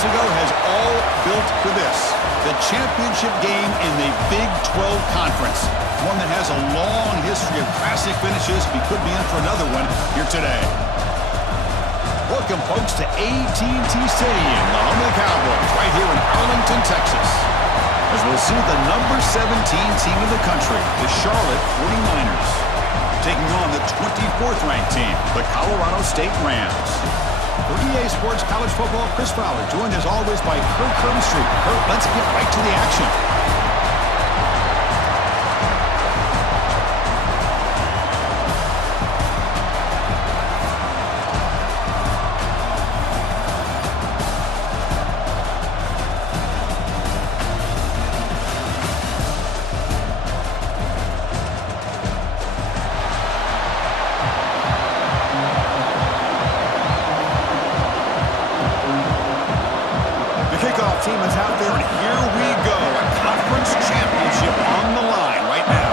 years ago has all built to this. The championship game in the Big 12 Conference. One that has a long history of classic finishes. We could be in for another one here today. Welcome, folks, to AT&T Stadium, the home of the Cowboys, right here in Arlington, Texas. As we'll see the number 17 team in the country, the Charlotte 49ers, taking on the 24th ranked team, the Colorado State Rams. For EA Sports College Football, Chris Fowler, joined as always by Kurt Kirby. Kurt, let's get right to the action. Team is out there, and here we go. A conference championship on the line right now.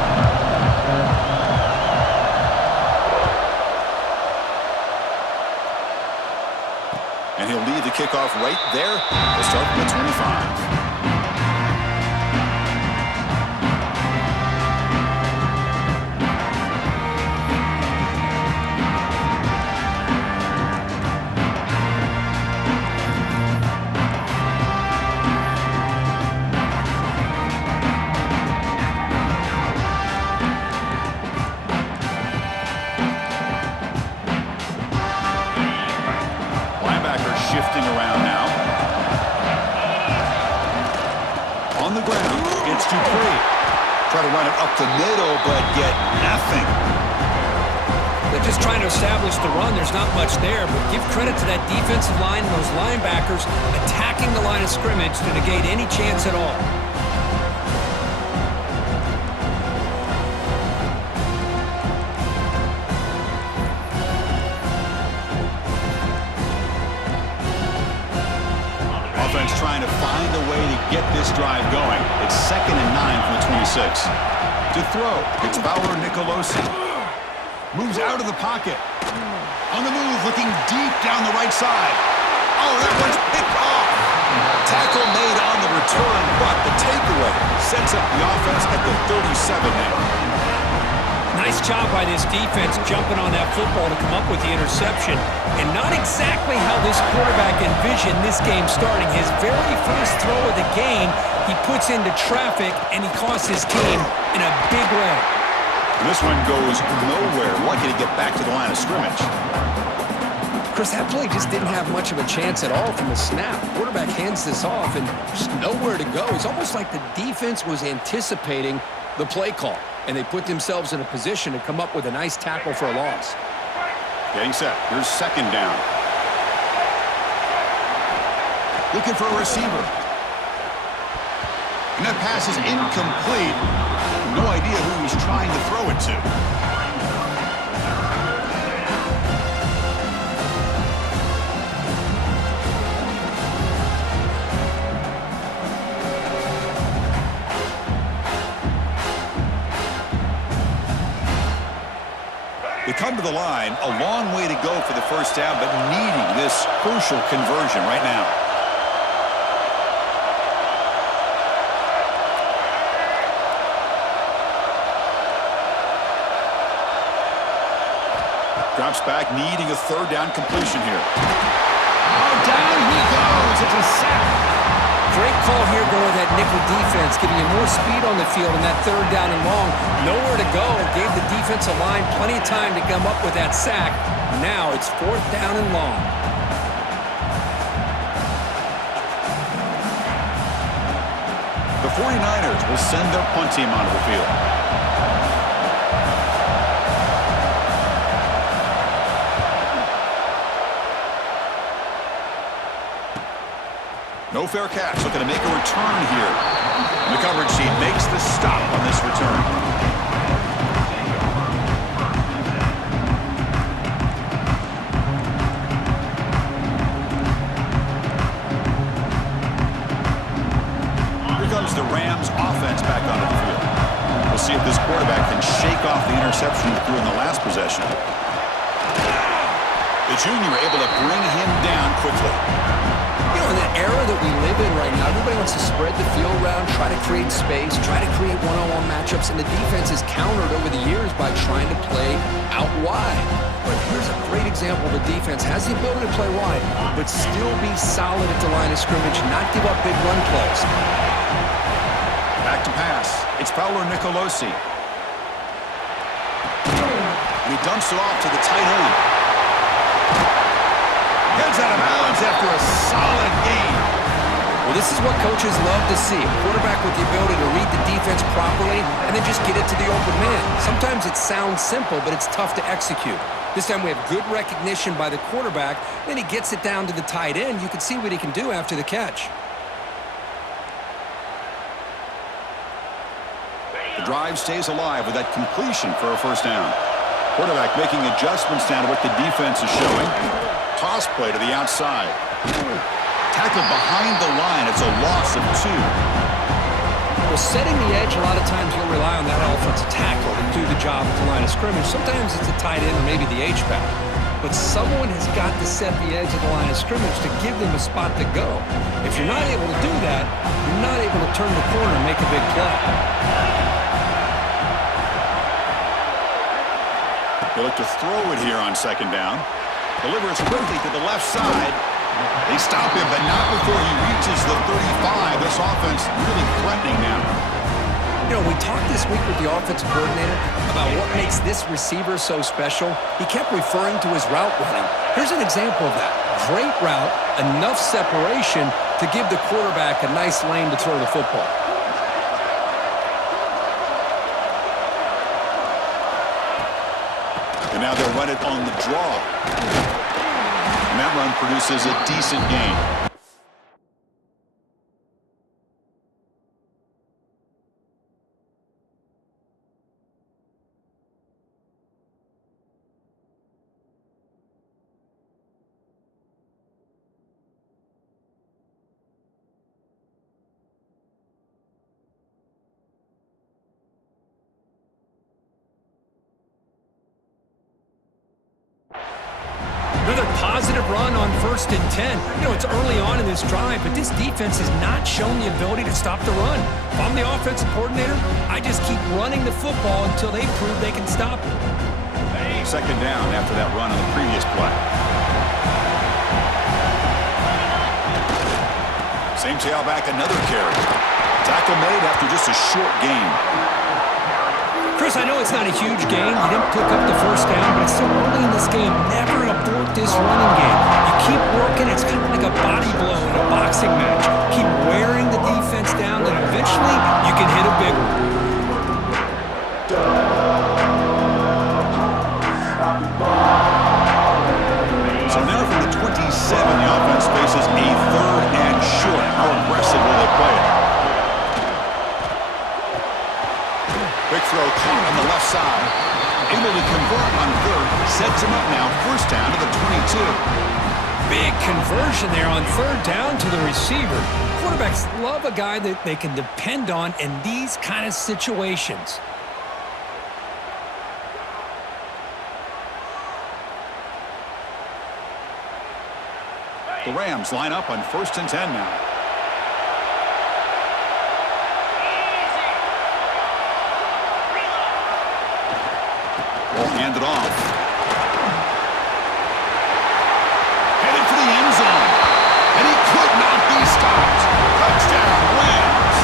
And he'll lead the kickoff right there to start from the 25. Shifting around now. On the ground, it's Dupree. Try to run it up the middle, but get nothing. They're just trying to establish the run. There's not much there, but give credit to that defensive line and those linebackers attacking the line of scrimmage to negate any chance at all. Offense trying to find a way to get this drive going. It's 2nd and 9 from the 26. To throw, it's Fowler Nicolosi. Moves out of the pocket. On the move, looking deep down the right side. Oh, that one's picked off. Tackle made on the return, but the takeaway sets up the offense at the 37 now. Nice job by this defense jumping on that football to come up with the interception. And not exactly how this quarterback envisioned this game starting. His very first throw of the game, he puts into traffic, and he costs his team in a big way. And this one goes nowhere. Lucky to get back to the line of scrimmage. Chris, that play just didn't have much of a chance at all from the snap. Quarterback hands this off, and just nowhere to go. It's almost like the defense was anticipating the play call, and they put themselves in a position to come up with a nice tackle for a loss. Getting set. Here's 2nd down. Looking for a receiver. And that pass is incomplete. No idea who he's trying to throw it to. They come to the line, a long way to go for the first down, but needing this crucial conversion right now. Drops back, needing a 3rd down completion here. Oh, down he goes. It's a sack. Great call here going with that nickel defense, giving you more speed on the field in that 3rd down and long. Nowhere to go. Gave the defensive line plenty of time to come up with that sack. Now it's 4th down and long. The 49ers will send their punt team onto the field. No fair catch, looking to make a return here. And the coverage team makes the stop on this return. Here comes the Rams offense back onto the field. We'll see if this quarterback can shake off the interception he threw in the last possession. The junior able to bring him down quickly. You know, In the era that we live in right now, everybody wants to spread the field around, try to create space, try to create one-on-one matchups, and the defense is countered over the years by trying to play out wide. But here's a great example. The defense has the ability to play wide, but still be solid at the line of scrimmage, not give up big run plays. Back to pass. It's Paolo Nicolosi. And he dumps it off to the tight end. Heads out of bounds after a solid game. Well, this is what coaches love to see. A quarterback with the ability to read the defense properly and then just get it to the open man. Sometimes it sounds simple, but it's tough to execute. This time we have good recognition by the quarterback. Then he gets it down to the tight end. You can see what he can do after the catch. The drive stays alive with that completion for a first down. Quarterback making adjustments down to what the defense is showing. Toss play to the outside. Tackled behind the line. It's a loss of 2. Well, setting the edge, a lot of times you'll rely on that offensive tackle to do the job at the line of scrimmage. Sometimes it's the tight end or maybe the H-back. But someone has got to set the edge of the line of scrimmage to give them a spot to go. If you're not able to do that, you're not able to turn the corner and make a big play. They look to throw it here on second down. Delivers quickly to the left side. They stop him, but not before he reaches the 35. This offense really threatening now. You know, we talked this week with the offensive coordinator about what makes this receiver so special. He kept referring to his route running. Here's an example of that. Great route, enough separation to give the quarterback a nice lane to throw the football. And now they'll run it on the draw. And that run produces a decent gain. Another positive run on 1st and 10. You know, it's early on in this drive, but this defense has not shown the ability to stop the run. If I'm the offensive coordinator, I just keep running the football until they prove they can stop it. Second down after that run on the previous play. Same tailback, another carry. Tackle made after just a short gain. Chris, I know it's not a huge gain. You didn't pick up the first down, but it's still early in this game. Never abort this running game. You keep working. It's kind of like a body blow in a boxing match. Keep wearing the defense down, and eventually you can hit a big one. So now from the 27, the offense faces a 3rd and short. How aggressive will they play it? Quick throw caught on the left side. Able to convert on 3rd. Sets him up now. First down to the 22. Big conversion there on 3rd down to the receiver. Quarterbacks love a guy that they can depend on in these kind of situations. The Rams line up on 1st and 10 now. Hand it off. Headed for the end zone. And he could not be stopped. Touchdown, Rams.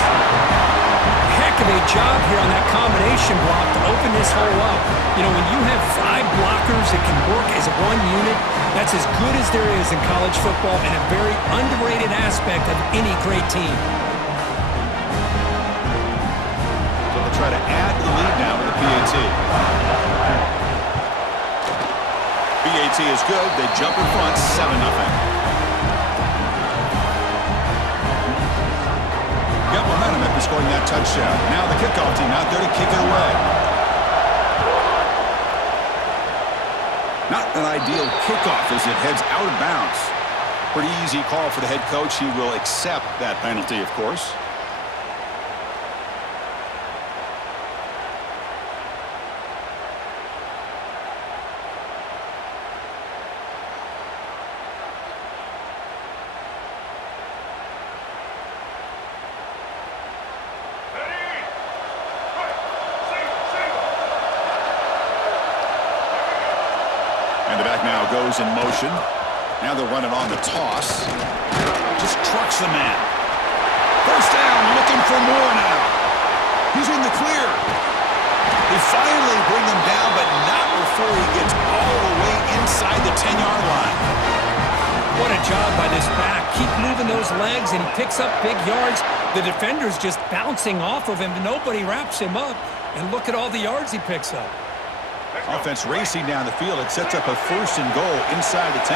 Heck of a job here on that combination block to open this hole up. You know, when you have 5 blockers that can work as one unit, that's as good as there is in college football and a very underrated aspect of any great team. So they'll try to add to the lead now with the PAT. PAT is good. They jump in front, 7-0. Got momentum after scoring that touchdown. Now the kickoff team out there to kick it away. Not an ideal kickoff as it heads out of bounds. Pretty easy call for the head coach. He will accept that penalty, of course. goes in motion. Now they're running on the toss. Just trucks the man. First down, looking for more now. He's in the clear. They finally bring him down, but not before he gets all the way inside the 10-yard line. What a job by this back. Keep moving those legs, and he picks up big yards. The defender's just bouncing off of him. Nobody wraps him up. And look at all the yards he picks up. Offense racing down the field. It sets up a 1st and goal inside the 10.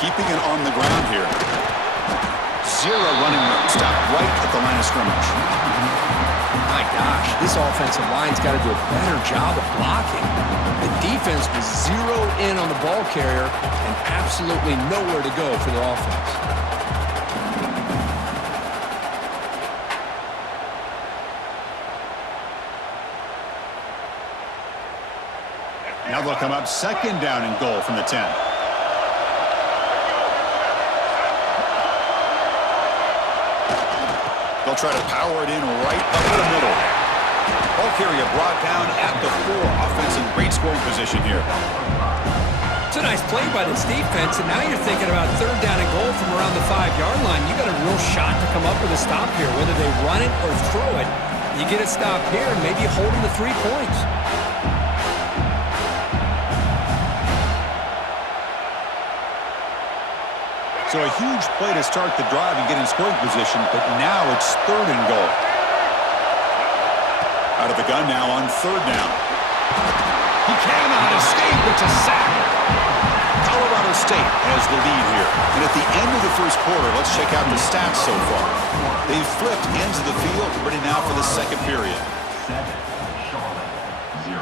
Keeping it on the ground here. 0 running room. Stop right at the line of scrimmage. My gosh, this offensive line's got to do a better job of blocking. The defense was zeroed in on the ball carrier and absolutely nowhere to go for the offense. Now they'll come up 2nd down and goal from the 10. They'll try to power it in right up the middle. Ball carrier brought down at the 4. Offense in great scoring position here. It's a nice play by this defense, and now you're thinking about 3rd down and goal from around the 5-yard line. You got a real shot to come up with a stop here. Whether they run it or throw it, you get a stop here and maybe hold them to 3 points. So a huge play to start the drive and get in scoring position, but now it's 3rd and goal. Out of the gun now on 3rd down. He cannot escape. It's a sack. Colorado State has the lead here. And at the end of the 1st quarter, let's check out the stats so far. They've flipped ends of the field, ready now for the 2nd period. 7, Charlotte, 0.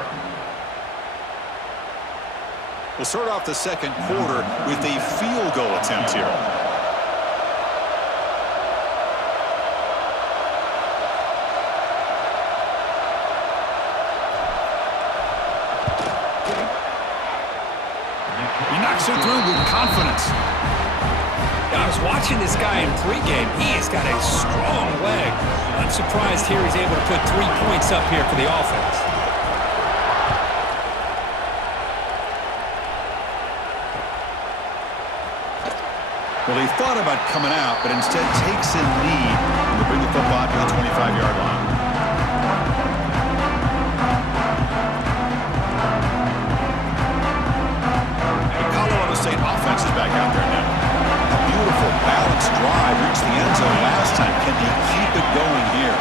We'll start off the 2nd quarter with a field goal attempt here. He knocks it through with confidence. I was watching this guy in pregame. He has got a strong leg. I'm surprised here he's able to put 3 points up here for the offense. Well, he thought about coming out, but instead takes in lead to bring the football to the 25-yard line. The Colorado State offense is back out there now. A beautiful, balanced drive reached the end zone last time. Can he keep it going here?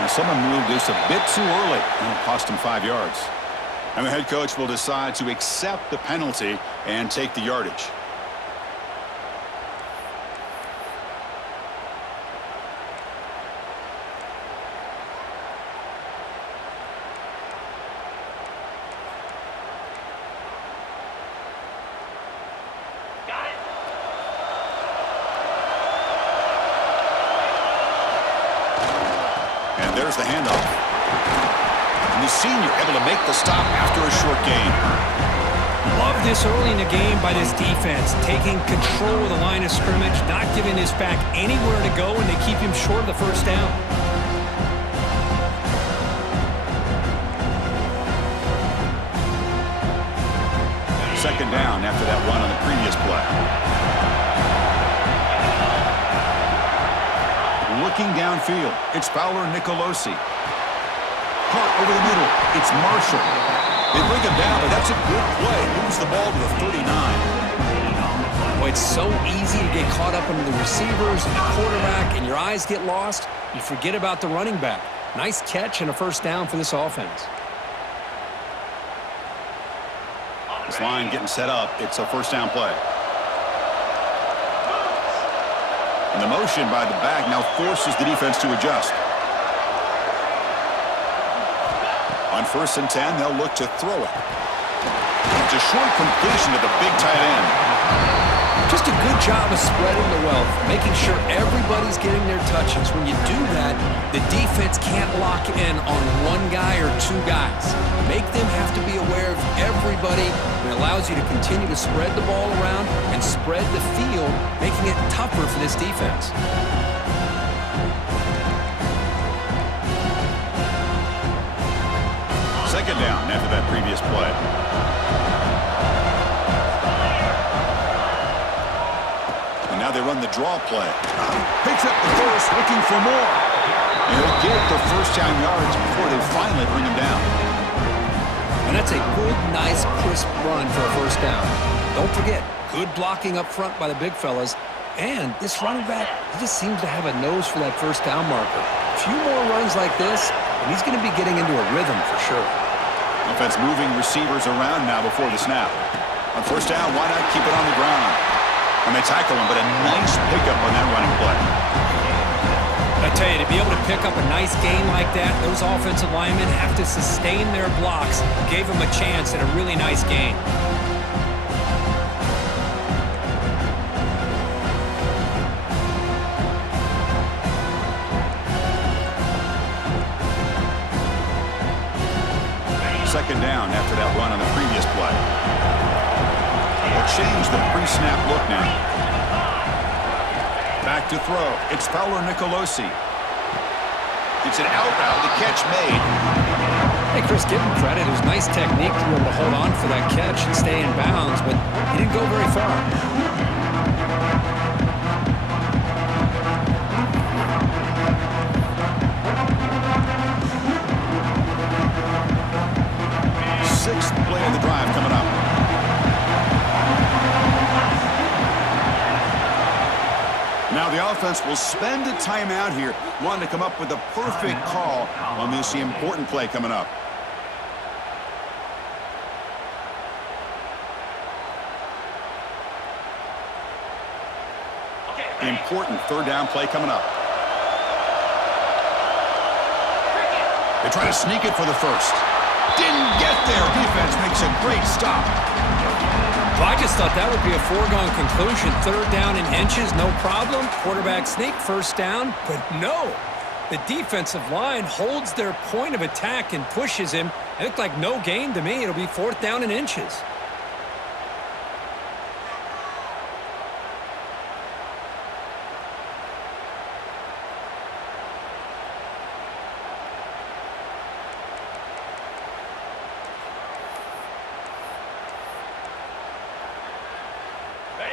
And someone moved this a bit too early, and it cost him 5 yards. And the head coach will decide to accept the penalty and take the yardage. And there's the handoff. And the senior able to make the stop after a short gain. Love this early in the game by this defense, taking control of the line of scrimmage, not giving his back anywhere to go, and they keep him short of the 1st down. Second down after that run on the previous play. Looking downfield, it's Fowler and Nicolosi. Hart over the middle, it's Marshall. They bring him down, but that's a good play. Moves the ball to the 39. Boy, it's so easy to get caught up into the receivers and the quarterback, and your eyes get lost. You forget about the running back. Nice catch and a 1st down for this offense. This line getting set up. It's a 1st down play. And the motion by the back now forces the defense to adjust. On 1st and 10, they'll look to throw it. It's a short completion to the big tight end. Just a good job of spreading the wealth, making sure everybody's getting their touches. When you do that, the defense can't lock in on 1 guy or 2 guys. Make them have to be aware of everybody, and it allows you to continue to spread the ball around and spread the field, making it tougher for this defense. second down after that previous play. And now they run the draw play. Picks up the first, looking for more. And he'll get the first down yards before they finally bring him down. And that's a good, nice, crisp run for a first down. Don't forget, good blocking up front by the big fellas. And this running back, he just seems to have a nose for that first down marker. A few more runs like this, and he's going to be getting into a rhythm for sure. Offense moving receivers around now before the snap. On first down, why not keep it on the ground? And they tackle him, but a nice pickup on that running play. I tell you, to be able to pick up a nice gain like that, those offensive linemen have to sustain their blocks. Gave him a chance at a really nice gain. Second down after that run on the previous play. They'll change the pre-snap look now. Back to throw. It's Fowler Nicolosi. It's an out route. The catch made. Hey, Chris, give him credit. It was nice technique to be able to hold on for that catch and stay in bounds, but he didn't go very far. Sixth play of the drive coming up. Now the offense will spend a timeout here, wanting to come up with a perfect call on this important play coming up. Important third down play coming up. They try to sneak it for the first. Didn't get there. Defense makes a great stop. Well, I just thought that would be a foregone conclusion. Third down in inches, no problem. Quarterback sneak, first down. But no, the defensive line holds their point of attack and pushes him. It looked like no gain to me. It'll be fourth down in inches.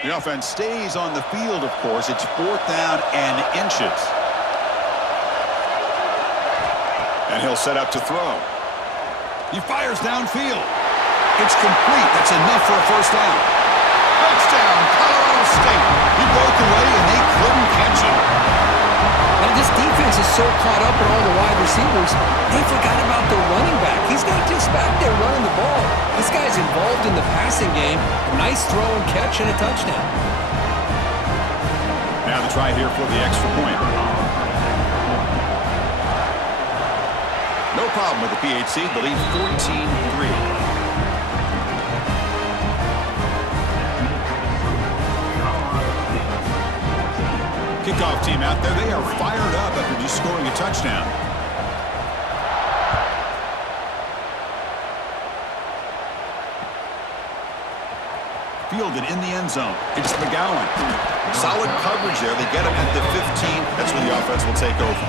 The offense stays on the field, of course. It's fourth down and inches. And he'll set up to throw. He fires downfield. It's complete. That's enough for a first down. Touchdown, Colorado State. He broke away, and they couldn't catch him. Now, this defense is so caught up in all the wide receivers, they forgot about the running back. He's not just back there running the ball. This guy's involved in the passing game. A nice throw and catch and a touchdown. Now the try here for the extra point. No problem with the PHC. The lead 14-3. Kickoff team out there. They are fired up after just scoring a touchdown. Fielded in the end zone. It's McGowan. Solid coverage there. They get him at the 15. That's when the offense will take over.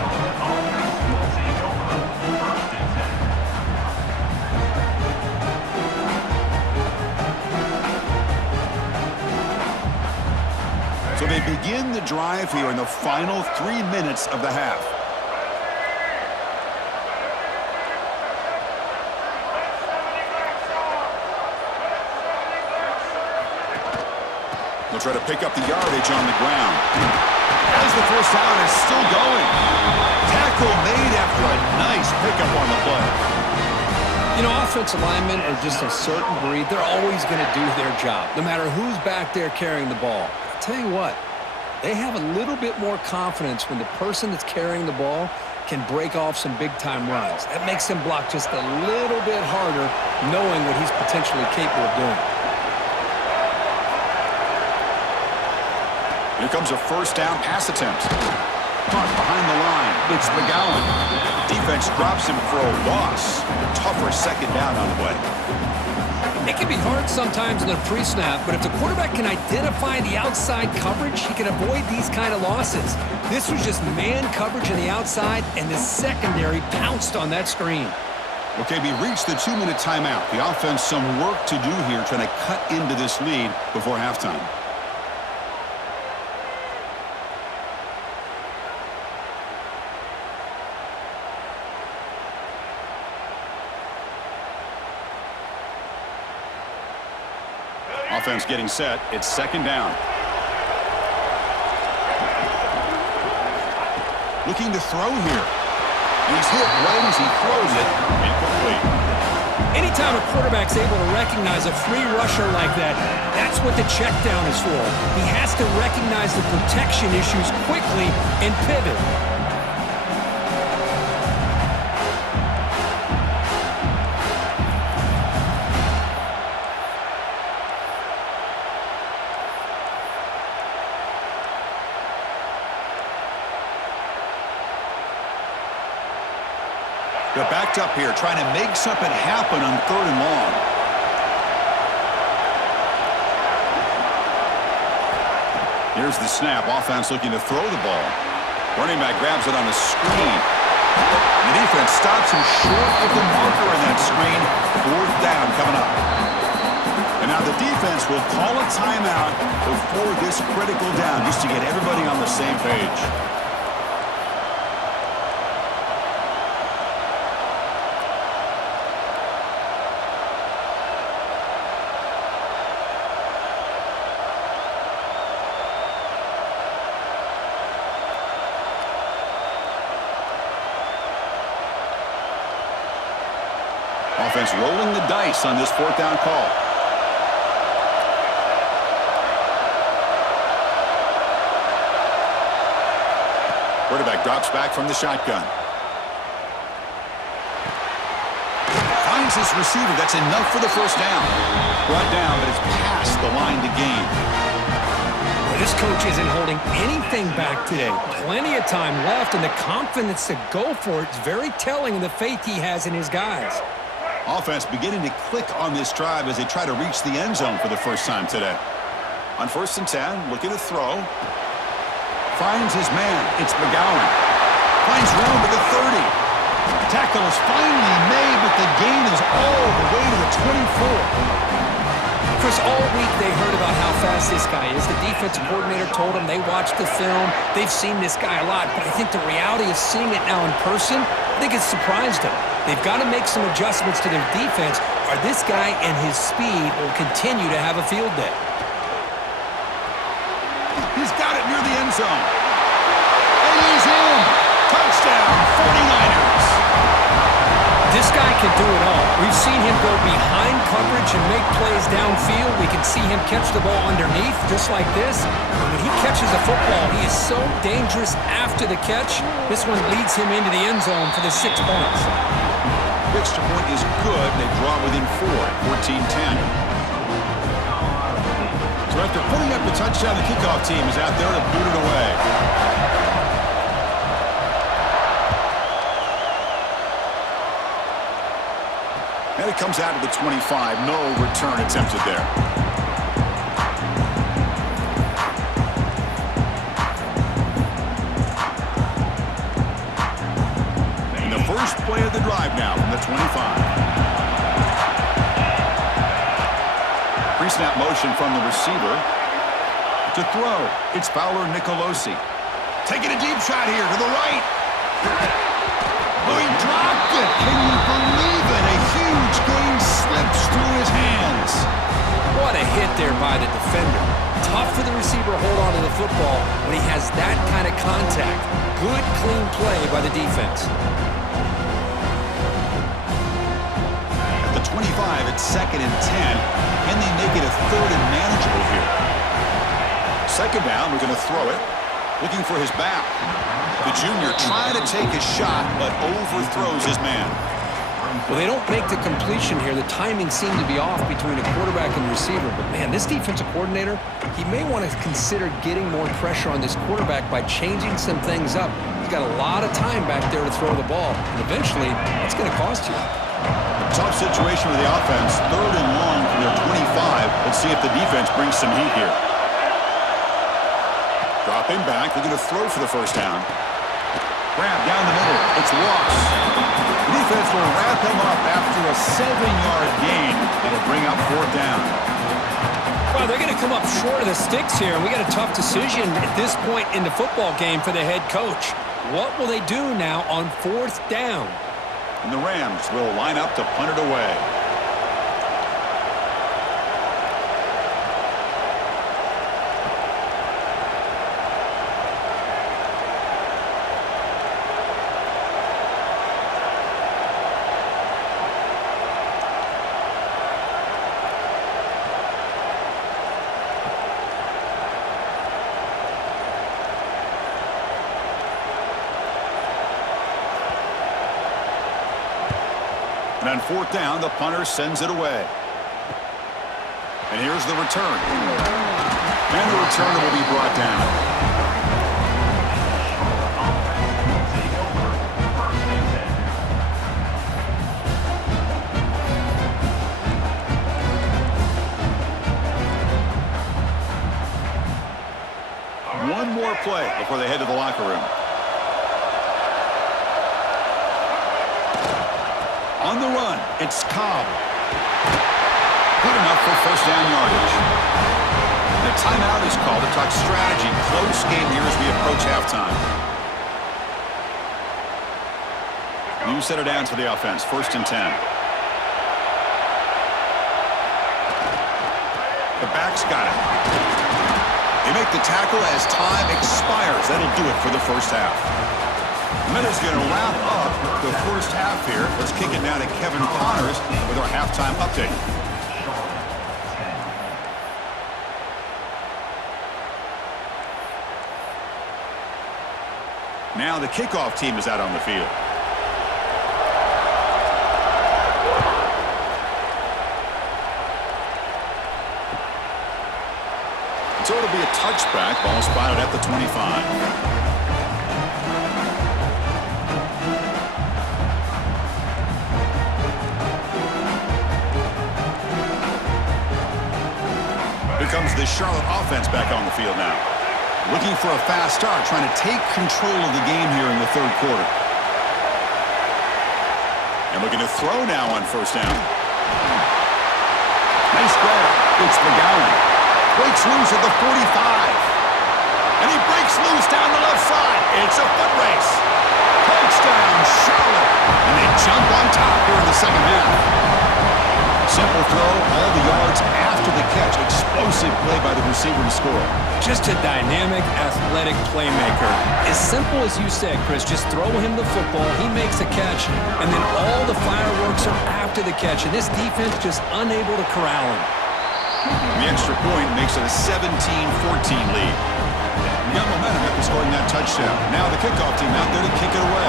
So they begin the drive here in the final 3 minutes of the half. They'll try to pick up the yardage on the ground. As the first down is still going. Tackle made after a nice pickup on the play. You know, offensive linemen are just a certain breed. They're always going to do their job, no matter who's back there carrying the ball. I'll tell you what, they have a little bit more confidence when the person that's carrying the ball can break off some big-time runs. That makes them block just a little bit harder, knowing what he's potentially capable of doing. Here comes a first down pass attempt. Caught behind the line. It's McGowan. Defense drops him for a loss. A tougher second down on the way. It can be hard sometimes in the pre-snap, but if the quarterback can identify the outside coverage, he can avoid these kind of losses. This was just man coverage on the outside, and the secondary pounced on that screen. Okay, we reached the 2-minute timeout. The offense some work to do here trying to cut into this lead before halftime. Offense getting set. It's second down. Looking to throw here. And he's hit right as he throws it. Incomplete. Anytime a quarterback's able to recognize a free rusher like that, that's what the check down is for. He has to recognize the protection issues quickly and pivot. They're backed up here, trying to make something happen on 3rd and long. Here's the snap. Offense looking to throw the ball. Running back grabs it on the screen. The defense stops him short of the marker in that screen. 4th down coming up. And now the defense will call a timeout before this critical down, just to get everybody on the same page. Offense rolling the dice on this 4th down call. Quarterback drops back from the shotgun. Finds his receiver. That's enough for the 1st down. Brought down, but it's past the line to gain. Well, this coach isn't holding anything back today. Plenty of time left, and the confidence to go for it is very telling in the faith he has in his guys. Offense beginning to click on this drive as they try to reach the end zone for the first time today. On 1st and 10, looking to throw. Finds his man. It's McGowan. Finds room at the 30. Tackle is finally made, but the gain is all the way to the 24. Chris, all week they heard about how fast this guy is. The defensive coordinator told them they watched the film. They've seen this guy a lot, but I think the reality of seeing it now in person, I think it's surprised them. They've got to make some adjustments to their defense, or this guy and his speed will continue to have a field day. He's got it near the end zone. And he's in. Touchdown, 49ers. This guy can do it all. We've seen him go behind coverage and make plays downfield. We can see him catch the ball underneath, just like this. And when he catches a football, he is so dangerous after the catch. This one leads him into the end zone for the 6 points. Extra point is good. They draw within 4, 14-10. So after putting up the touchdown, the kickoff team is out there to boot it away. And it comes out to the 25. No return attempted there. And the first play of the drive now from the 25. Pre-snap motion from the receiver. To throw, it's Fowler Nicolosi. Taking a deep shot here to the right. Oh, he dropped it. Can you believe it? A huge gain slips through his hands. What a hit there by the defender. Tough for the receiver to hold on to the football when he has that kind of contact. Good, clean play by the defense. At the 25, it's 2nd and 10. Can they make it a 3rd and manageable here? 2nd down, we're going to throw it. Looking for his back. The junior trying to take a shot, but overthrows his man. Well, they don't make the completion here. The timing seemed to be off between a quarterback and receiver. But, man, this defensive coordinator, he may want to consider getting more pressure on this quarterback by changing some things up. He's got a lot of time back there to throw the ball. And eventually, that's going to cost you. A tough situation with the offense. 3rd and long from their 25. Let's see if the defense brings some heat here. Dropping back. They're going to throw for the 1st down. Grab down the middle. It's lost. The defense will wrap him up after a 7-yard gain. It'll bring up 4th down. Well, they're going to come up short of the sticks here, and we got a tough decision at this point in the football game for the head coach. What will they do now on 4th down? And the Rams will line up to punt it away. And on 4th down, the punter sends it away. And here's the return. And the return will be brought down. One more play before they head to the locker room. On the run, it's Cobb. Good enough for 1st down yardage. The timeout is called to talk strategy. Close game here as we approach halftime. New set of downs for the offense. 1st and 10. The back's got it. They make the tackle as time expires. That'll do it for the 1st half. Minute's going to wrap up the 1st half here. Let's kick it now to Kevin Connors with our halftime update. Now the kickoff team is out on the field. So it'll be a touchback. Ball spotted at the 25. Comes the Charlotte offense back on the field now. Looking for a fast start, trying to take control of the game here in the 3rd quarter. And looking to throw now on 1st down. Nice grab. It's McGowan. Breaks loose at the 45. And he breaks loose down the left side. It's a foot race. Touchdown, Charlotte. And they jump on top here in the 2nd half. Simple throw, all the yards after the catch. Explosive play by the receiver to score. Just a dynamic, athletic playmaker. As simple as you said, Chris, just throw him the football, he makes a catch, and then all the fireworks are after the catch, and this defense just unable to corral him. The extra point makes it a 17-14 lead. We got momentum after scoring that touchdown. Now the kickoff team out there to kick it away.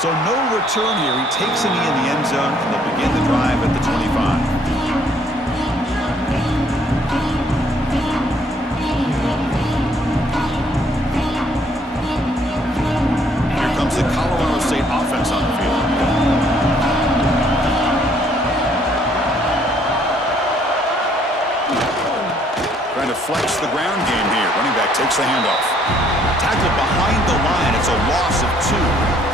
So no return here. He takes a knee in the end zone, and they'll begin the drive at the 25. Here comes the Colorado State offense on the field. Trying to flex the ground game here. Running back takes the handoff. Tackled behind the line. It's a loss of 2.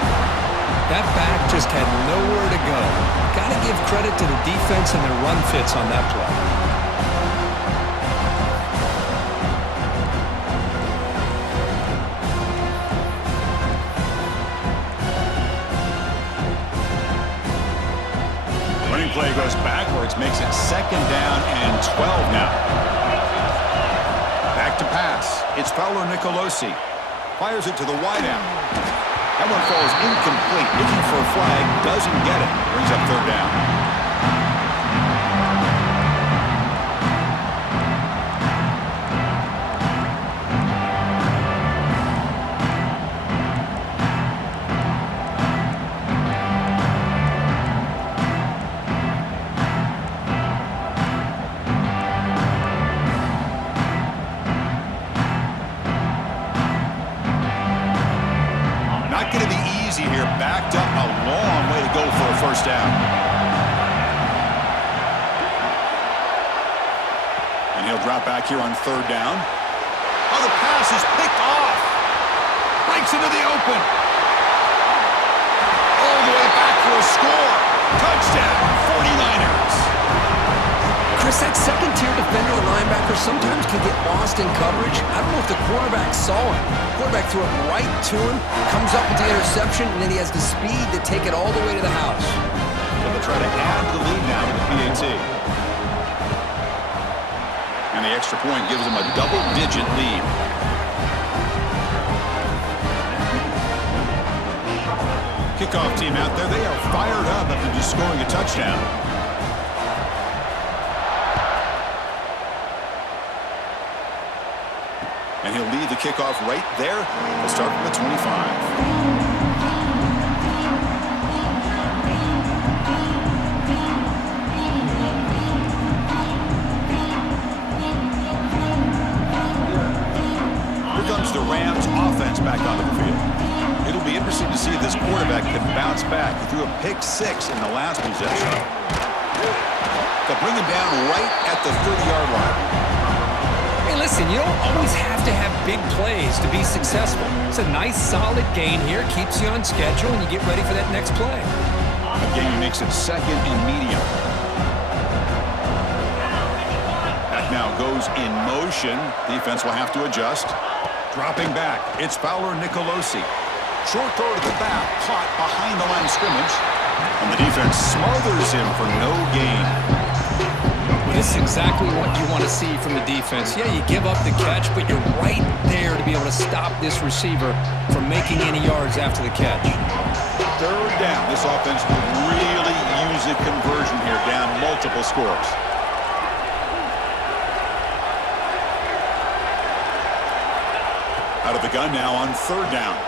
That back just had nowhere to go. Got to give credit to the defense and their run fits on that play. Running play goes backwards, makes it 2nd down and 12 now. Back to pass. It's Paolo Nicolosi. Fires it to the wideout. That one falls incomplete. Looking for a flag. Doesn't get it. Brings up 3rd down. Not going to be easy here. Backed up a long way to go for a 1st down. And he'll drop back here on 3rd down. Oh, the pass is picked off. Breaks into the open. All the way back for a score. Touchdown, 49ers. Chris, that second-tier defender or linebacker sometimes can get lost in coverage. I don't know if the quarterback saw him. The quarterback threw it right to him, comes up with the interception, and then he has the speed to take it all the way to the house. So they'll try to add the lead now to the PAT. And the extra point gives them a double-digit lead. Kickoff team out there, they are fired up after just scoring a touchdown. And he'll lead the kickoff right there. They'll start from the 25. Here comes the Rams offense back onto the field. It'll be interesting to see if this quarterback can bounce back. He threw a pick-6 in the last possession. They'll bring him down right at the 30-yard line. Hey, listen, you don't always have to have big plays to be successful. It's a nice, solid gain here. Keeps you on schedule, and you get ready for that next play. Again, he makes it second and medium. Back now goes in motion. Defense will have to adjust. Dropping back, it's Fowler Nicolosi. Short throw to the back, caught behind the line of scrimmage. And the defense smothers him for no gain. This is exactly what you want to see from the defense. Yeah, you give up the catch, but you're right there to be able to stop this receiver from making any yards after the catch. Third down. This offense will really use a conversion here, down multiple scores. Out of the gun now on third down.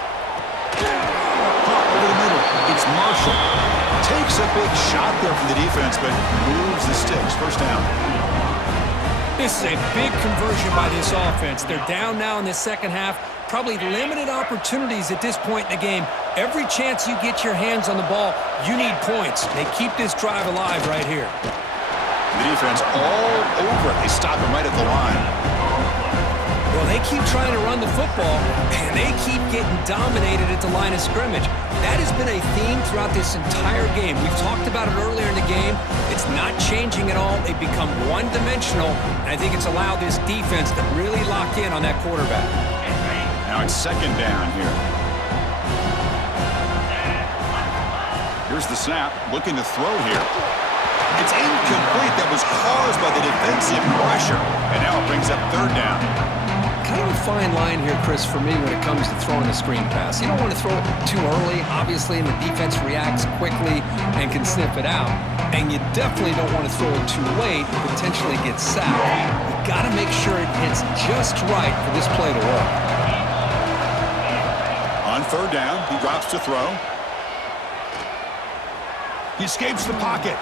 Over the middle. It's Marshall. Takes a big shot there from the defense, but moves the sticks. First down. This is a big conversion by this offense. They're down now in the second half. Probably limited opportunities at this point in the game. Every chance you get your hands on the ball, you need points. They keep this drive alive right here. The defense all over it. They stop him right at the line. Well, they keep trying to run the football, and they keep getting dominated at the line of scrimmage. That has been a theme throughout this entire game. We've talked about it earlier in the game. It's not changing at all. They've become one-dimensional, and I think it's allowed this defense to really lock in on that quarterback. Now it's second down here. Here's the snap, looking to throw here. It's incomplete. That was caused by the defensive pressure, and now it brings up third down. Kind of a fine line here, Chris, for me when it comes to throwing a screen pass. You don't want to throw it too early, obviously, and the defense reacts quickly and can sniff it out. And you definitely don't want to throw it too late, potentially get sacked. You got to make sure it hits just right for this play to work. On third down, he drops to throw. He escapes the pocket.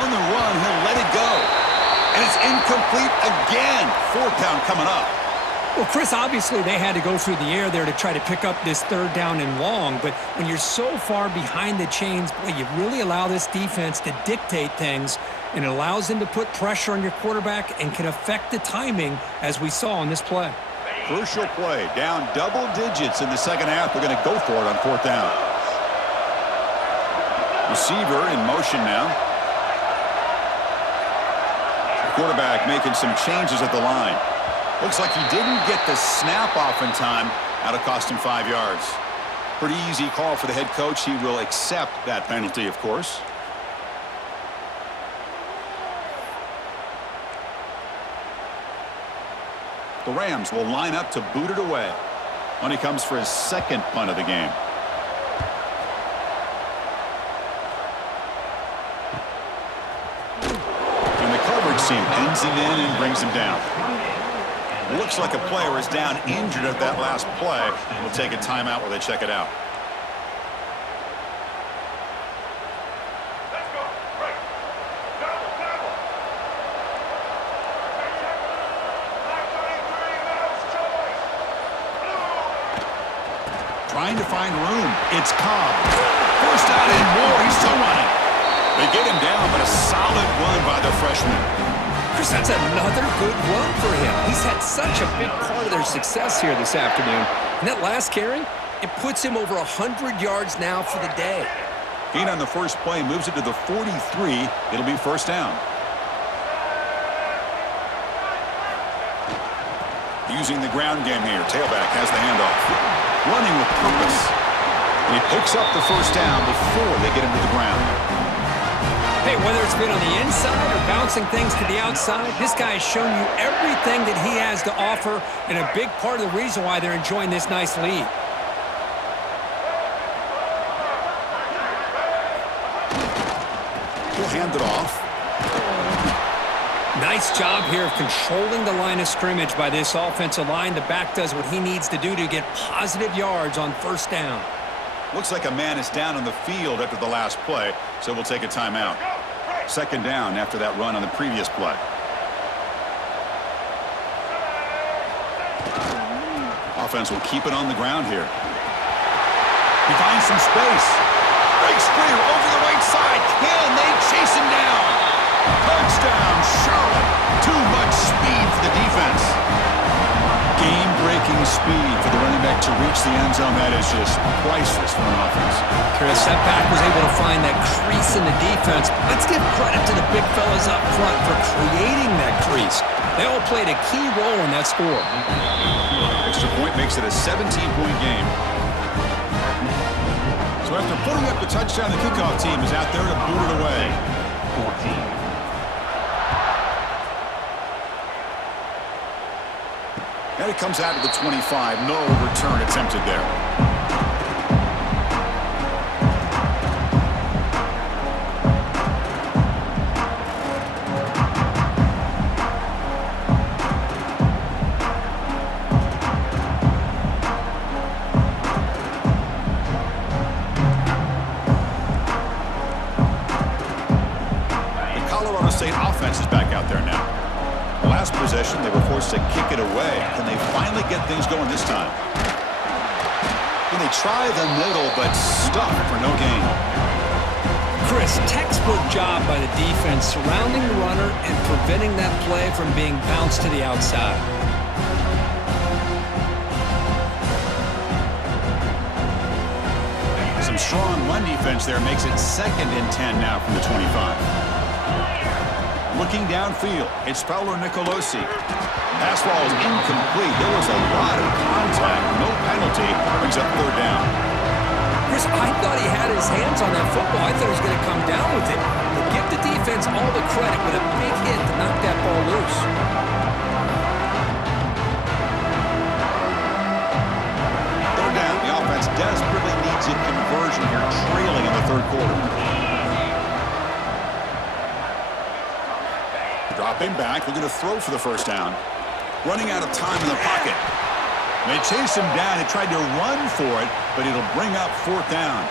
On the run, he'll let it go. And it's incomplete again. Fourth down coming up. Well, Chris, obviously they had to go through the air there to try to pick up this third down and long, but when you're so far behind the chains, boy, you really allow this defense to dictate things, and it allows them to put pressure on your quarterback and can affect the timing, as we saw on this play. Crucial play. Down double digits in the second half. They're going to go for it on fourth down. Receiver in motion now. Quarterback making some changes at the line. Looks like he didn't get the snap off in time. That'll cost him 5 yards. Pretty easy call for the head coach. He will accept that penalty, of course. The Rams will line up to boot it away when he comes for his second punt of the game. Team pins him in and brings him down. Looks like a player is down injured at that last play. We'll take a timeout while they check it out. Trying to find room. It's Cobb. First down and more. He's still running. They get him down, but a solid run by the freshman. Chris, that's another good run for him. He's had such a big part of their success here this afternoon. And that last carry, it puts him over 100 yards now for the day. Gain on the first play moves it to the 43. It'll be first down. Using the ground game here. Tailback has the handoff. Running with purpose. And he picks up the first down before they get him to the ground. Hey, whether it's been on the inside or bouncing things to the outside, this guy has shown you everything that he has to offer and a big part of the reason why they're enjoying this nice lead. He'll hand it off. Nice job here of controlling the line of scrimmage by this offensive line. The back does what he needs to do to get positive yards on first down. Looks like a man is down on the field after the last play, so we'll take a timeout. Second down after that run on the previous play. Offense will keep it on the ground here. He finds some space. Breaks free over the right side. Can they chase him down? Touchdown, Charlotte. Too much speed for the defense. Game-breaking speed for the running back to reach the end zone. That is just priceless for an offense. Chris, that back was able to find that crease in the defense. Let's give credit to the big fellas up front for creating that crease. They all played a key role in that score. Extra point makes it a 17-point game. So after putting up the touchdown, the kickoff team is out there to boot it away. 14. And it comes out to the 25. No return attempted there. The Colorado State offense is back out there now. Last possession, they were forced to kick it away. Can they finally get things going this time? And they try the middle, but stuck for no gain. Chris, textbook job by the defense surrounding the runner and preventing that play from being bounced to the outside. Some strong run defense there makes it 2nd and 10 now from the 25. Looking downfield, it's Fowler Nicolosi. Pass ball is incomplete. There was a lot of contact. No penalty. Brings up third down. Chris, I thought he had his hands on that football. I thought he was going to come down with it. But give the defense all the credit with a big hit to knock that ball loose. Third down. The offense desperately needs a conversion here, trailing in the third quarter. Dropping back, looking to throw for the first down. Running out of time in the pocket. They chase him down. He tried to run for it, but it'll bring up fourth down.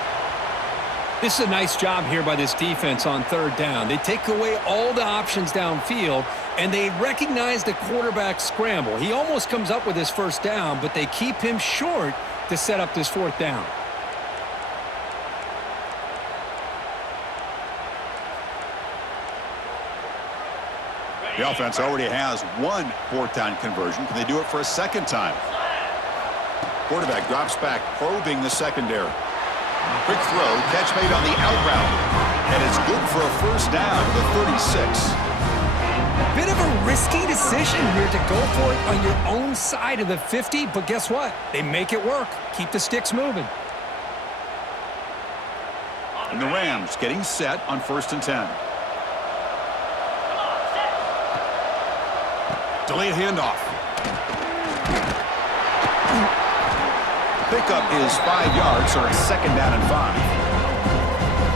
This is a nice job here by this defense on third down. They take away all the options downfield, and they recognize the quarterback scramble. He almost comes up with his first down, but they keep him short to set up this fourth down. The offense already has one fourth down conversion. Can they do it for a second time? Quarterback drops back, probing the secondary. Quick throw, catch made on the out route. And it's good for a first down to the 36. Bit of a risky decision here to go for it on your own side of the 50, but guess what? They make it work. Keep the sticks moving. And the Rams getting set on 1st and 10. Delayed handoff. Pickup is 5 yards, or a 2nd down and 5.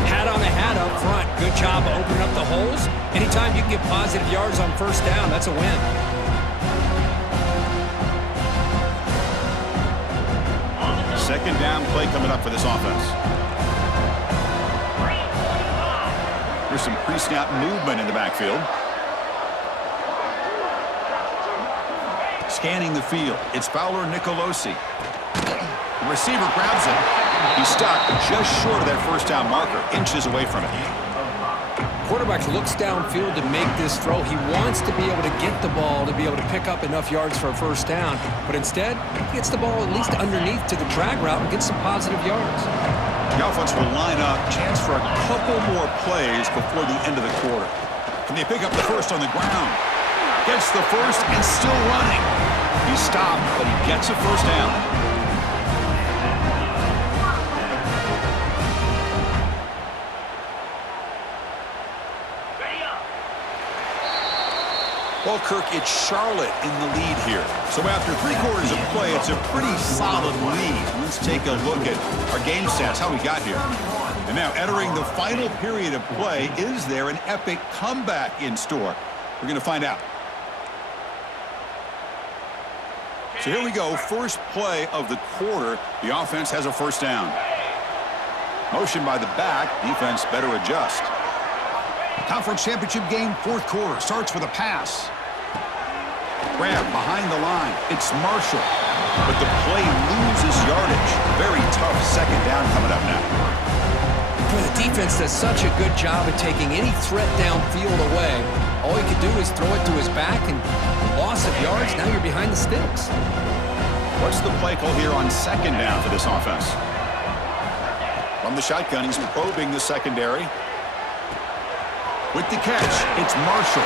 Hat on the hat up front. Good job opening up the holes. Anytime you can get positive yards on first down, that's a win. Second down play coming up for this offense. There's some pre-snap movement in the backfield. Scanning the field, it's Fowler Nicolosi. The receiver grabs it. He's stopped just short of that first down marker, inches away from it. Quarterback looks downfield to make this throw. He wants to be able to get the ball to be able to pick up enough yards for a first down, but instead, he gets the ball at least underneath to the drag route and gets some positive yards. The offense will line up, chance for a couple more plays before the end of the quarter. Can they pick up the first on the ground? Gets the first and still running. He stopped, but he gets a first down. Well, Kirk, it's Charlotte in the lead here. So after 3 quarters of play, it's a pretty solid lead. Let's take a look at our game stats, how we got here. And now, entering the final period of play, is there an epic comeback in store? We're going to find out. So here we go, first play of the quarter. The offense has a first down. Motion by the back, defense better adjust. Conference championship game, 4th quarter, starts with a pass. Grab behind the line. It's Marshall. But the play loses yardage. Very tough second down coming up now. Boy, the defense does such a good job of taking any threat downfield away. All he could do is throw it to his back, and loss of yards, now you're behind the sticks. What's the play call here on second down for this offense? From the shotgun, he's probing the secondary. With the catch, it's Marshall.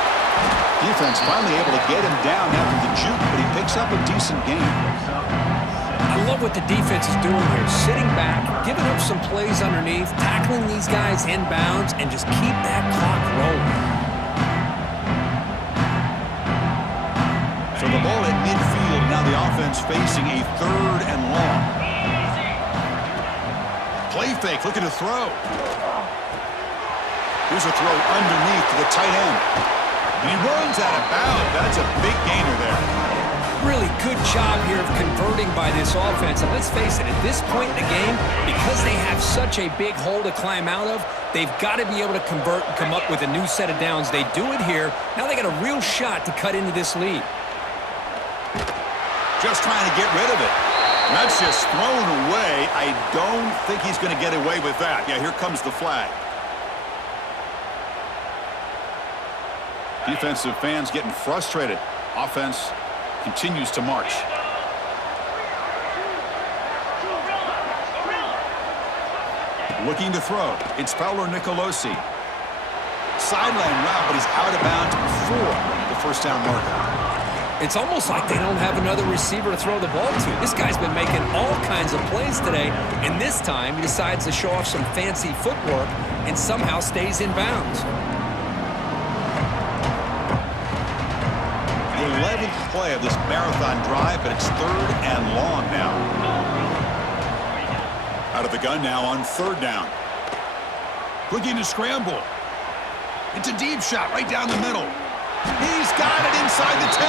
Defense finally able to get him down after the juke, but he picks up a decent gain. I love what the defense is doing here. Sitting back, giving up some plays underneath, tackling these guys inbounds, and just keep that clock rolling. So the ball at midfield, now the offense facing a 3rd and long. Play fake, looking to throw. Here's a throw underneath to the tight end. And he runs out of bounds. That's a big gainer there. Really good job here of converting by this offense. And let's face it, at this point in the game, because they have such a big hole to climb out of, they've got to be able to convert and come up with a new set of downs. They do it here. Now they got a real shot to cut into this lead. Just trying to get rid of it. And that's just thrown away. I don't think he's going to get away with that. Yeah, here comes the flag. Defensive fans getting frustrated. Offense continues to march. Looking to throw. It's Paolo Nicolosi. Sideline route, but he's out of bounds before the first down marker. It's almost like they don't have another receiver to throw the ball to. This guy's been making all kinds of plays today, and this time he decides to show off some fancy footwork and somehow stays in bounds. The 11th play of this marathon drive, but it's 3rd and long now. Out of the gun now on 3rd down. Looking to scramble. It's a deep shot right down the middle. He's got it inside the 10.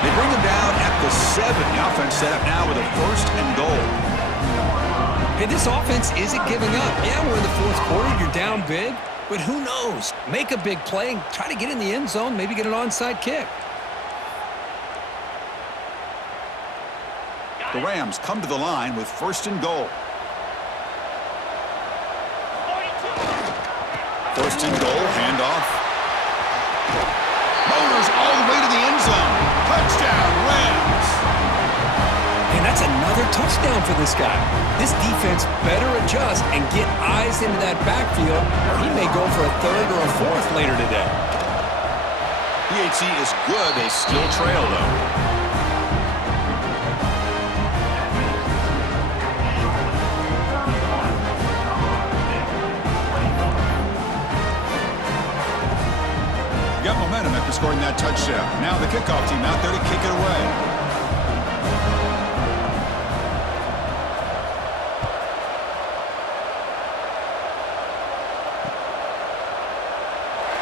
They bring him down at the 7. The offense set up now with a 1st and goal. Hey, this offense isn't giving up. Yeah, we're in the 4th quarter. You're down big. But who knows? Make a big play. Try to get in the end zone. Maybe get an onside kick. The Rams come to the line with 1st and goal. 1st and goal, handoff. Motors all the way to the end zone. Touchdown, Rams. And that's another touchdown for this guy. This defense better adjust and get eyes into that backfield, or he may go for a 3rd or a 4th later today. PAT is good. They still trail, though. Got momentum after scoring that touchdown. Now the kickoff team out there to kick it away.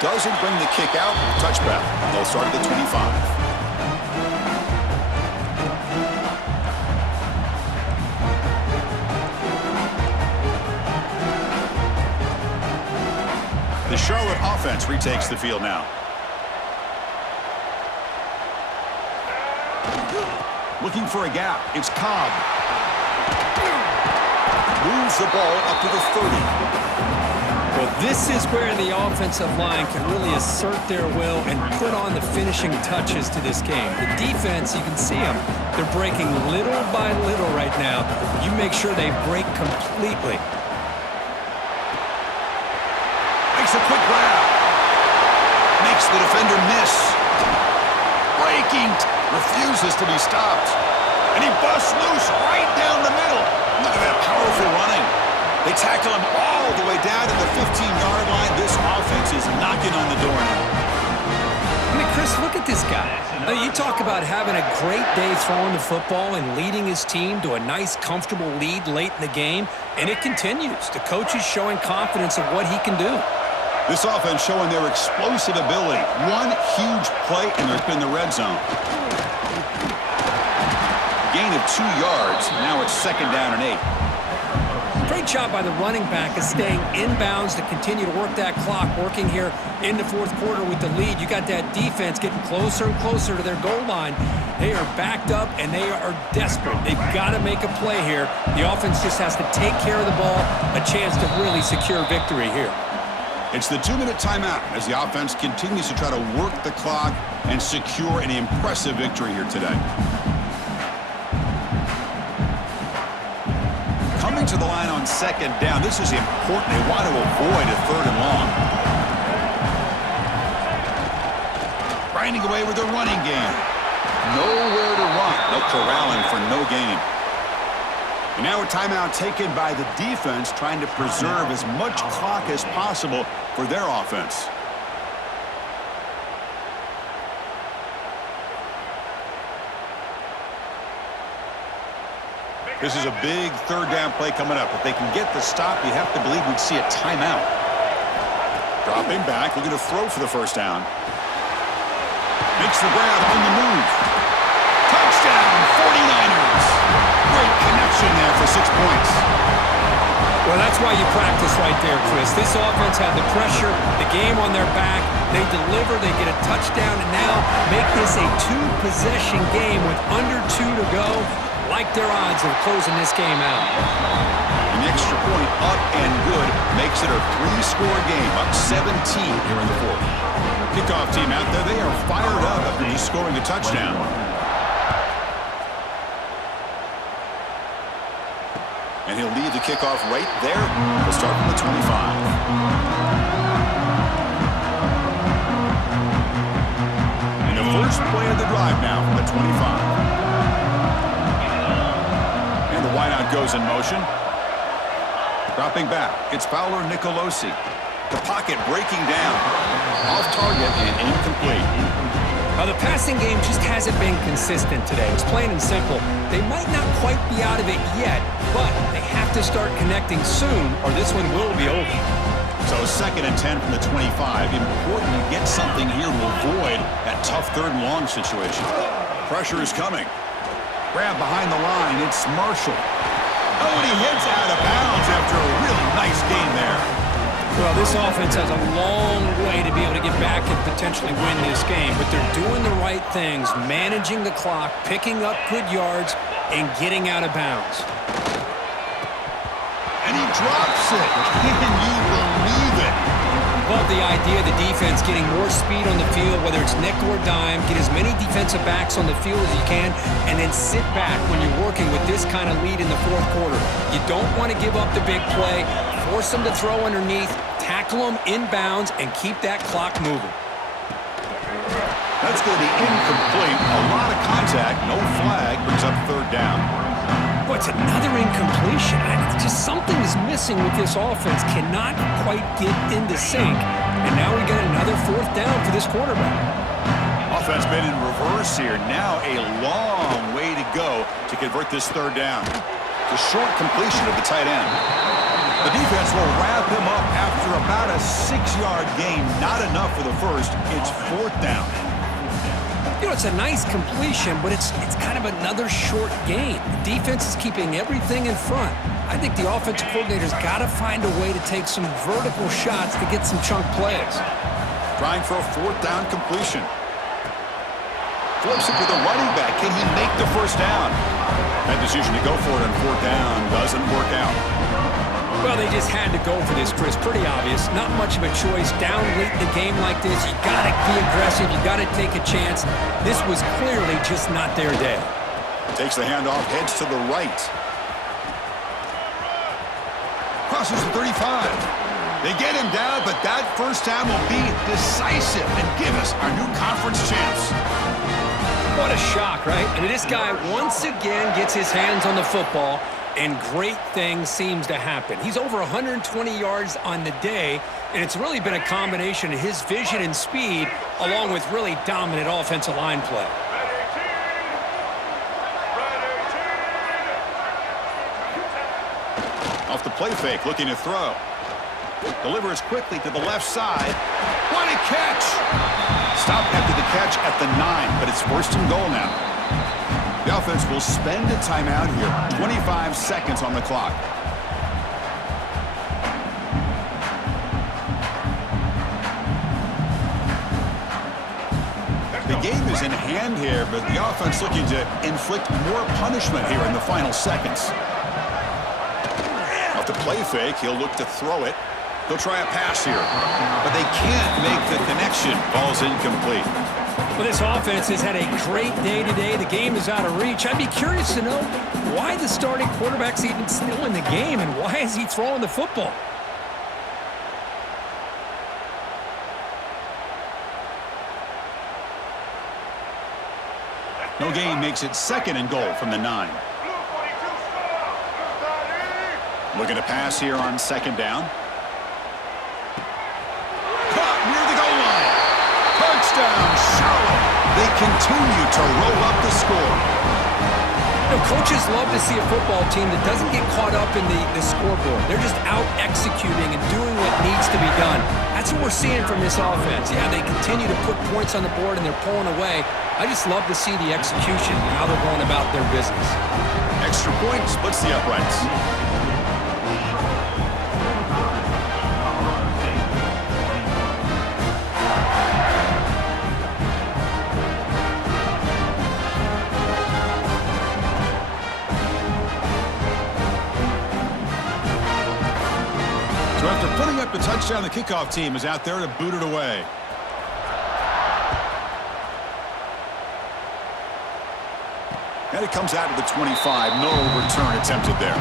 Doesn't bring the kick out. Touchback. They'll start at the 25. The Charlotte offense retakes the field now. Looking for a gap. It's Cobb. Moves the ball up to the 30. Well, this is where the offensive line can really assert their will and put on the finishing touches to this game. The defense, you can see them. They're breaking little by little right now. You make sure they break completely. Makes a quick grab. Makes the defender miss. Breaking. Refuses to be stopped. And he busts loose right down the middle. Look at that powerful running. They tackle him all the way down to the 15-yard line. This offense is knocking on the door now. I mean, Chris, look at this guy. You talk about having a great day throwing the football and leading his team to a nice, comfortable lead late in the game, and it continues. The coach is showing confidence of what he can do. This offense showing their explosive ability. One huge play, and they're in the red zone. Gain of 2 yards. Now it's 2nd down and 8. Great job by the running back of staying inbounds to continue to work that clock, working here in the 4th quarter with the lead. You got that defense getting closer and closer to their goal line. They are backed up, and they are desperate. They've got to make a play here. The offense just has to take care of the ball, a chance to really secure victory here. It's the 2-minute timeout as the offense continues to try to work the clock and secure an impressive victory here today. Coming to the line on 2nd down. This is important. They want to avoid a 3rd and long. Grinding away with their running game. Nowhere to run. No corralling for no gain. And now a timeout taken by the defense, trying to preserve as much clock as possible for their offense. This is a big 3rd down play coming up. If they can get the stop, you have to believe we'd see a timeout. Dropping back, looking to throw for the 1st down. Makes the grab on the move. Touchdown, 49ers. Great connection there for 6 points. Well, that's why you practice right there, Chris. This offense had the pressure, the game on their back. They deliver, they get a touchdown, and now make this a 2-possession game with under 2 to go. Like their odds of closing this game out. An extra point up and good makes it a 3-score game, up 17 here in the 4th. Kickoff team out there, they are fired up after just scoring a touchdown. And he'll lead the kickoff right there. We'll start from the 25. And the first play of the drive now from the 25. The wideout goes in motion. Dropping back, it's Fowler Nicolosi. The pocket breaking down. Off target and incomplete. Now, the passing game just hasn't been consistent today. It's plain and simple. They might not quite be out of it yet, but they have to start connecting soon or this one will be over. So 2nd and 10 from the 25. Important to get something here to avoid that tough 3rd and long situation. Pressure is coming. Grab behind the line. It's Marshall. Oh, and he heads out of bounds after a really nice gain there. Well, this offense has a long way to be able to get back and potentially win this game, but they're doing the right things, managing the clock, picking up good yards, and getting out of bounds. And he drops it. Can you believe it? Love the idea of the defense getting more speed on the field, whether it's nickel or dime, get as many defensive backs on the field as you can, and then sit back when you're working with this kind of lead in the 4th quarter. You don't want to give up the big play, force them to throw underneath, tackle them inbounds, and keep that clock moving. That's going to be incomplete. A lot of contact, no flag, brings up 3rd down. Boy, it's another incompletion. It's just something is missing with this offense. Cannot quite get into sync. And now we got another 4th down for this quarterback. Offense been in reverse here. Now a long way to go to convert this 3rd down. The short completion of the tight end. The defense will wrap him up after about a 6-yard gain. Not enough for the first. It's 4th down. You know, it's a nice completion, but it's kind of another short gain. The defense is keeping everything in front. I think the offensive coordinator's got to find a way to take some vertical shots to get some chunk plays. Trying for a 4th down completion. Flips it to the running back. Can he make the 1st down? That decision to go for it on 4th down doesn't work out. Well, they just had to go for this, Chris. Pretty obvious. Not much of a choice. Down late in the game like this, you got to be aggressive. You got to take a chance. This was clearly just not their day. Takes the handoff, heads to the right. Crosses the 35. They get him down, but that first down will be decisive and give us our new conference champs. What a shock, right? And this guy once again gets his hands on the football, and great things seems to happen. He's over 120 yards on the day, and it's really been a combination of his vision and speed along with really dominant offensive line play. Off the play fake, looking to throw. Delivers quickly to the left side. What a catch! Stopped after the catch at the 9, but it's first and goal now. The offense will spend a timeout here. 25 seconds on the clock. The game is in hand here, but the offense looking to inflict more punishment here in the final seconds. Off the play fake, he'll look to throw it. He'll try a pass here, but they can't make the connection. Ball's incomplete. Well, this offense has had a great day today. The game is out of reach. I'd be curious to know why the starting quarterback's even still in the game, and why is he throwing the football? No gain makes it second and goal from the 9. Looking to pass here on second down. Caught near the goal line. Touchdown, Charlotte. They continue to roll up the score. You know, coaches love to see a football team that doesn't get caught up in the scoreboard. They're just out executing and doing what needs to be done. That's what we're seeing from this offense. Yeah, they continue to put points on the board and they're pulling away. I just love to see the execution and how they're going about their business. Extra point splits the uprights. So after putting up the touchdown, the kickoff team is out there to boot it away. And it comes out to the 25. No return attempted there.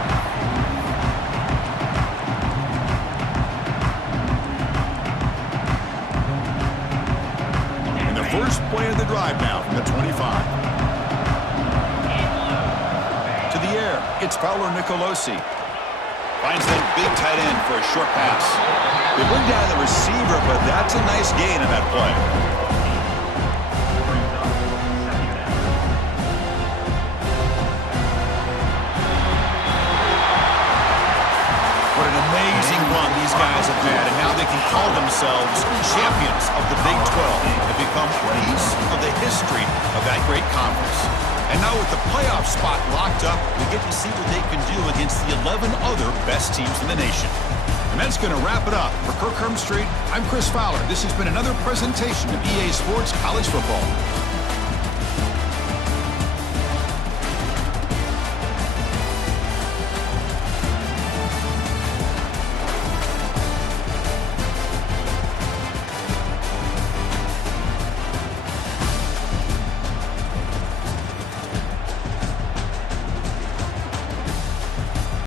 And the first play of the drive now from the 25. To the air, it's Fowler Nicolosi. Finds that big tight end for a short pass. They bring down the receiver, but that's a nice gain in that play. What an amazing run these guys have had, and now they can call themselves champions of the Big 12 and become a piece of the history of that great conference. And now with the playoff spot locked up, we get to see what they can do against the 11 other best teams in the nation. And that's going to wrap it up. For Kirk Hermstreet, I'm Chris Fowler. This has been another presentation of EA Sports College Football.